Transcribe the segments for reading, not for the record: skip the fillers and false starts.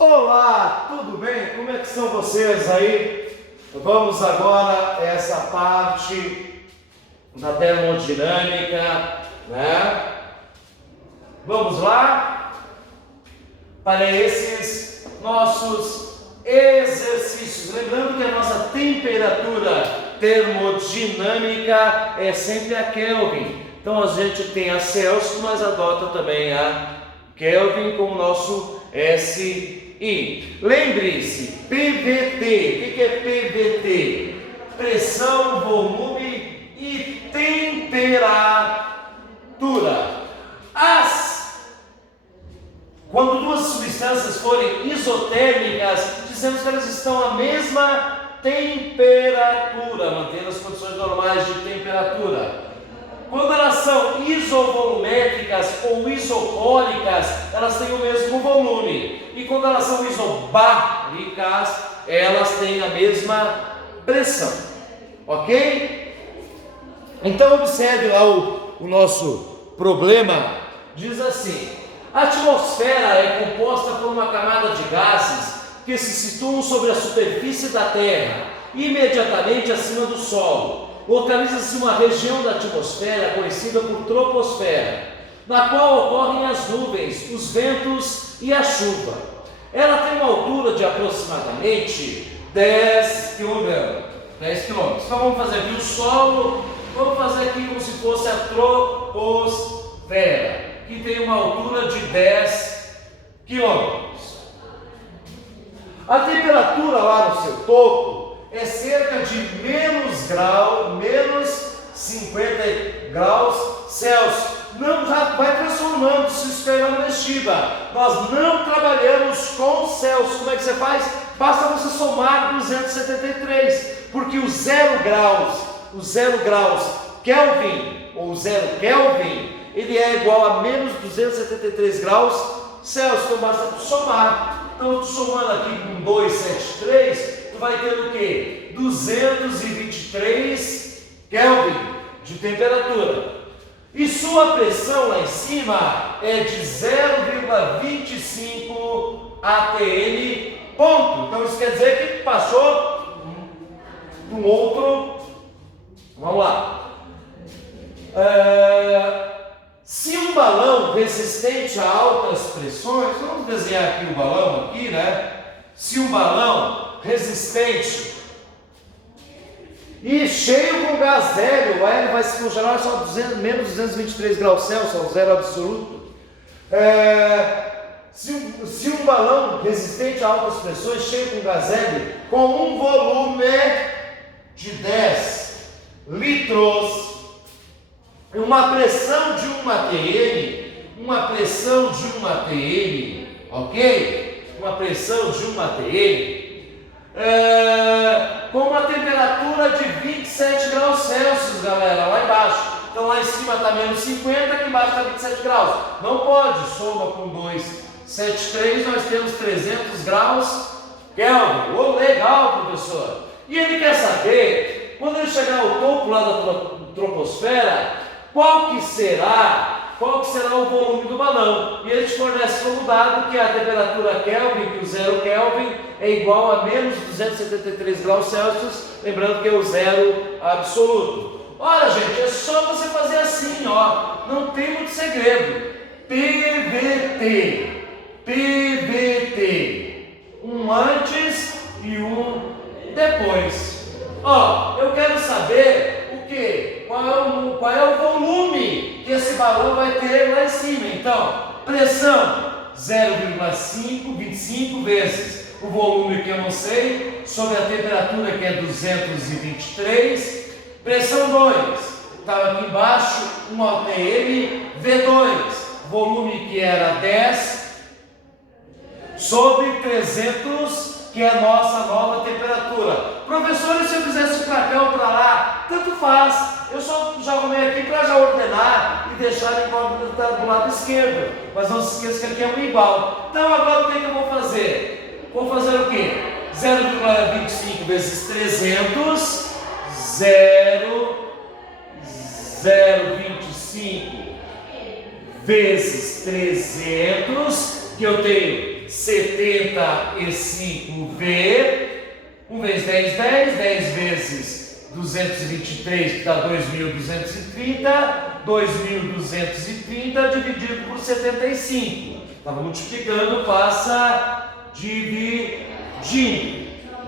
Olá, tudo bem? Como é que são vocês aí? Vamos agora a essa parte da termodinâmica, né? Vamos lá para esses nossos exercícios. Lembrando que a nossa temperatura termodinâmica é sempre a Kelvin. Então a gente tem a Celsius, mas adota também a Kelvin como nosso SI. Lembre-se, PVT. O que é PVT? Pressão, volume e temperatura. Quando duas substâncias forem isotérmicas, dizemos que elas estão à mesma temperatura, mantendo as condições normais de temperatura. Quando elas são isovolumétricas ou isocólicas, elas têm o mesmo volume. E quando elas são isobáricas, elas têm a mesma pressão. Ok? Então observe lá o nosso problema. Diz assim: a atmosfera é composta por uma camada de gases que se situam sobre a superfície da Terra, imediatamente acima do solo. Localiza-se uma região da atmosfera conhecida por troposfera, na qual ocorrem as nuvens, os ventos e a chuva. Ela tem uma altura de aproximadamente 10 km. Então vamos fazer aqui o solo, vamos fazer aqui como se fosse a troposfera, que tem uma altura de 10 km. A temperatura lá no seu topo é cerca de menos 50 graus Celsius. Não, já vai transformando, se espera mexida. Nós não trabalhamos com Celsius. Como é que você faz? Basta você somar 273, porque o 0 graus Kelvin, ou 0 Kelvin, ele é igual a menos 273 graus Celsius. Então basta somar. Então, somando aqui com 273, tu vai ter o quê? 223 Kelvin de temperatura. E sua pressão lá em cima é de 0,25 atm, ponto. Então, isso quer dizer que passou um outro. Vamos lá. Se um balão resistente a altas pressões, vamos desenhar aqui o balão aqui, né? Se um balão resistente e cheio com gás hélio, o hélio vai se congelar só menos 223 graus Celsius, ao zero absoluto. Se um balão resistente a altas pressões, cheio com gás hélio, com um volume de 10 litros, uma pressão de 1 atm, ok? Uma pressão de 1 atm, com uma temperatura de 27 graus Celsius, galera, lá embaixo. Então lá em cima está menos 50, aqui embaixo está 27 graus. Não pode, soma com 273, nós temos 300 graus Kelvin. Oh, legal, professor. E ele quer saber, quando ele chegar ao topo lá da troposfera, qual que será o volume do balão? E ele te fornece como dado que a temperatura Kelvin, que o 0 Kelvin, é igual a menos 273 graus Celsius, lembrando que é o zero absoluto. Olha, gente, é só você fazer assim, ó, não tem muito segredo. PVT, um antes e um depois. Ó, eu quero saber o que? Qual é o volume que esse balão vai ter lá em cima? Então, pressão 0,25 vezes o volume que eu não sei, sobre a temperatura que é 223. Pressão 2, estava aqui embaixo, 1 atm, V2, volume que era 10, sobre 300, que é a nossa nova temperatura. Professor, e se eu fizesse para cá ou para lá? Tanto faz. Eu só já arrumei aqui para já ordenar e deixar em do lado esquerdo. Mas não se esqueça que aqui é um igual. Então agora o que eu vou fazer? Vou fazer o quê? 0,25 vezes 300, 0,25 vezes 300, que eu tenho 75V. 1 vezes 10, 10. 10 vezes 223, que dá 2.230. 2.230 dividido por 75. Estava multiplicando, passa dividindo.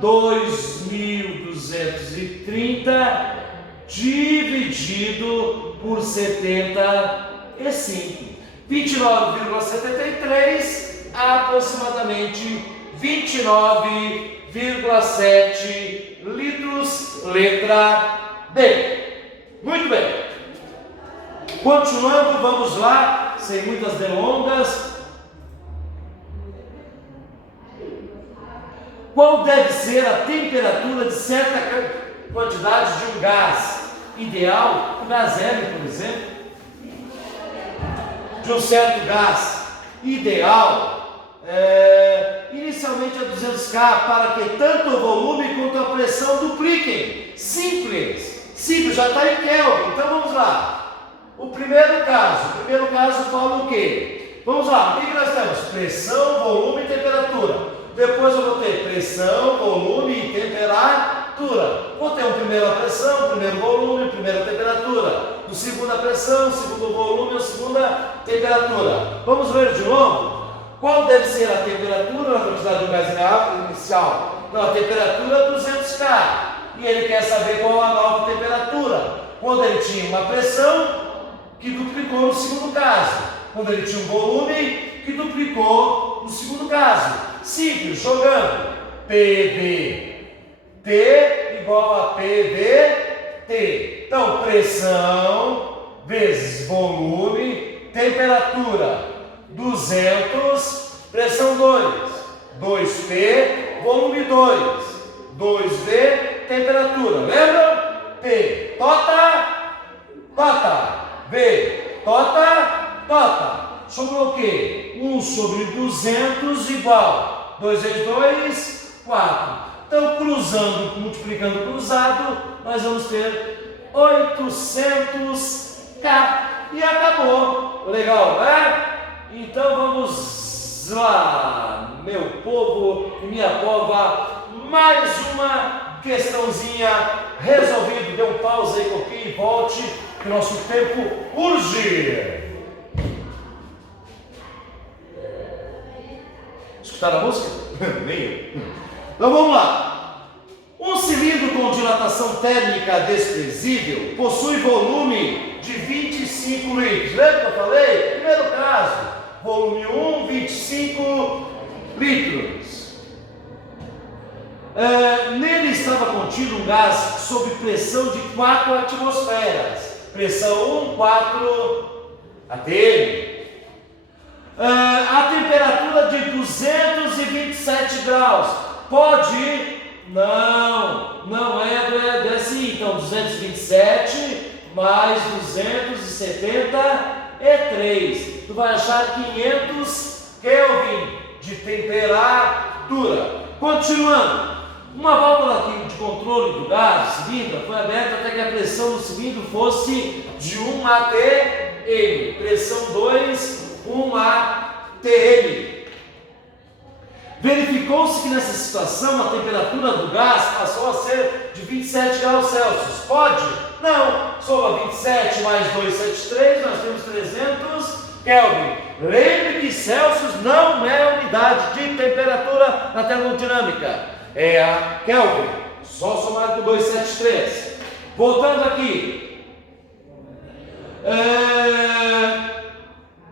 2.230 dividido por 75. 29,73, aproximadamente 29,7 litros, letra D. Muito bem. Continuando, vamos lá, sem muitas delongas. Qual deve ser a temperatura de certa quantidade de um gás ideal? O gás hélio, por exemplo, de um certo gás ideal, inicialmente a 200 K, para que tanto o volume quanto a pressão dupliquem. Simples, já está em Kelvin. Então vamos lá. O primeiro caso fala o quê? Vamos lá, o que nós temos? Pressão, volume e temperatura. Depois eu vou ter pressão, volume e temperatura. Vou ter primeiro a pressão, primeiro volume, primeira temperatura. O segundo a pressão, segundo o volume, a segunda temperatura. Vamos ver de novo? Qual deve ser a temperatura na quantidade do gás inicial? Não, a temperatura é 200 K. E ele quer saber qual a nova temperatura. Quando ele tinha uma pressão, que duplicou no segundo caso. Quando ele tinha um volume, que duplicou no segundo caso. Simples, jogando. PVT igual a PVT. Então, pressão vezes volume, temperatura 200, pressão 2. 2P, volume 2. 2V, temperatura. Lembram? P, tota. V, tota. Sobrou o quê? 1 sobre 200 igual 2 vezes 2, 4. Então, cruzando, multiplicando cruzado, nós vamos ter 800K. E acabou. Legal, né? Então, vamos lá, meu povo e minha pova. Mais uma questãozinha resolvida. Dê um pause aí um pouquinho e volte, que o nosso tempo urge. Escutaram a música? Nem eu. Então vamos lá. Um cilindro com dilatação térmica desprezível possui volume de 25 litros. Lembra que eu falei? Primeiro caso, volume 1, 25 litros. Nele estava contido um gás sob pressão de 4 atmosferas. Pressão 1, 4 atm. A temperatura de 227 graus. Pode ir? Não é assim. Então 227 mais 273. Tu vai achar 500 Kelvin de temperatura. Continuando. Uma válvula de controle do gás do cilindro foi aberta até que a pressão do cilindro fosse de 1 atm. Pressão 2, 1 atm. Verificou-se que nessa situação a temperatura do gás passou a ser de 27 graus Celsius. Pode? Não. Soma 27 mais 273, nós temos 300 Kelvin. Lembre que Celsius não é unidade de temperatura na termodinâmica. É a Kelvin. Só somar com 273. Voltando aqui.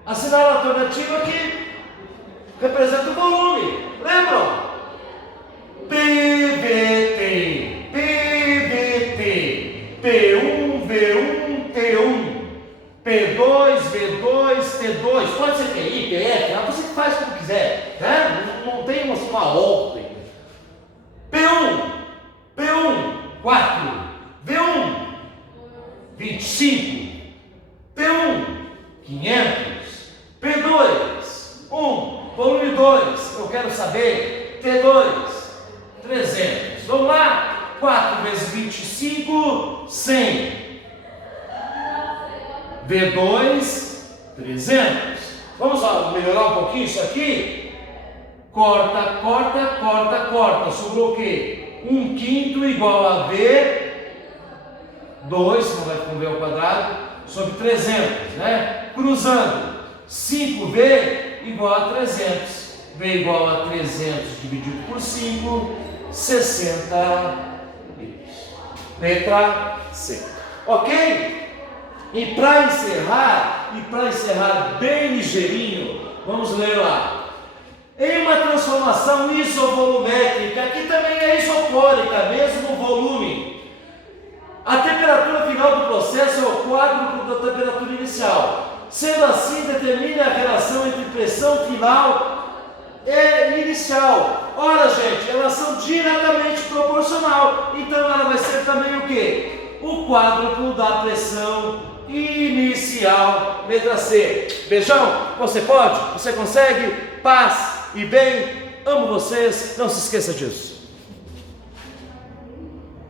Assinala a alternativa que representa o volume. Lembram? PVT, P1, V1, T1, P2, V2, T2. Pode ser PI, PF, você que faz como quiser, né? Não tem uma ordem. P1, 4, V1, 25, P1, 500, P2, 1, volume 2, eu quero saber, T2, 300. Vamos lá? 4 vezes 25, 100. V2, 300. Vamos lá, melhorar um pouquinho isso aqui? Corta, corta, corta, corta. Sobrou o quê? 1/5 igual a V2, não vai com V ao quadrado, sobre 300, né? Cruzando, 5V igual a 300. V igual a 300 dividido por 5, 60 litros. Letra C. Ok? E para encerrar bem ligeirinho, vamos ler lá. Em uma transformação isovolumétrica, aqui também é isocórica, mesmo volume, a temperatura final do processo é o quádruplo da temperatura inicial. Sendo assim, determine a relação entre pressão final e inicial. Ora, gente, elas são diretamente proporcional. Então, ela vai ser também o quê? O quádruplo da pressão inicial. Letra C. Beijão. Você pode? Você consegue? Paz e bem. Amo vocês. Não se esqueça disso.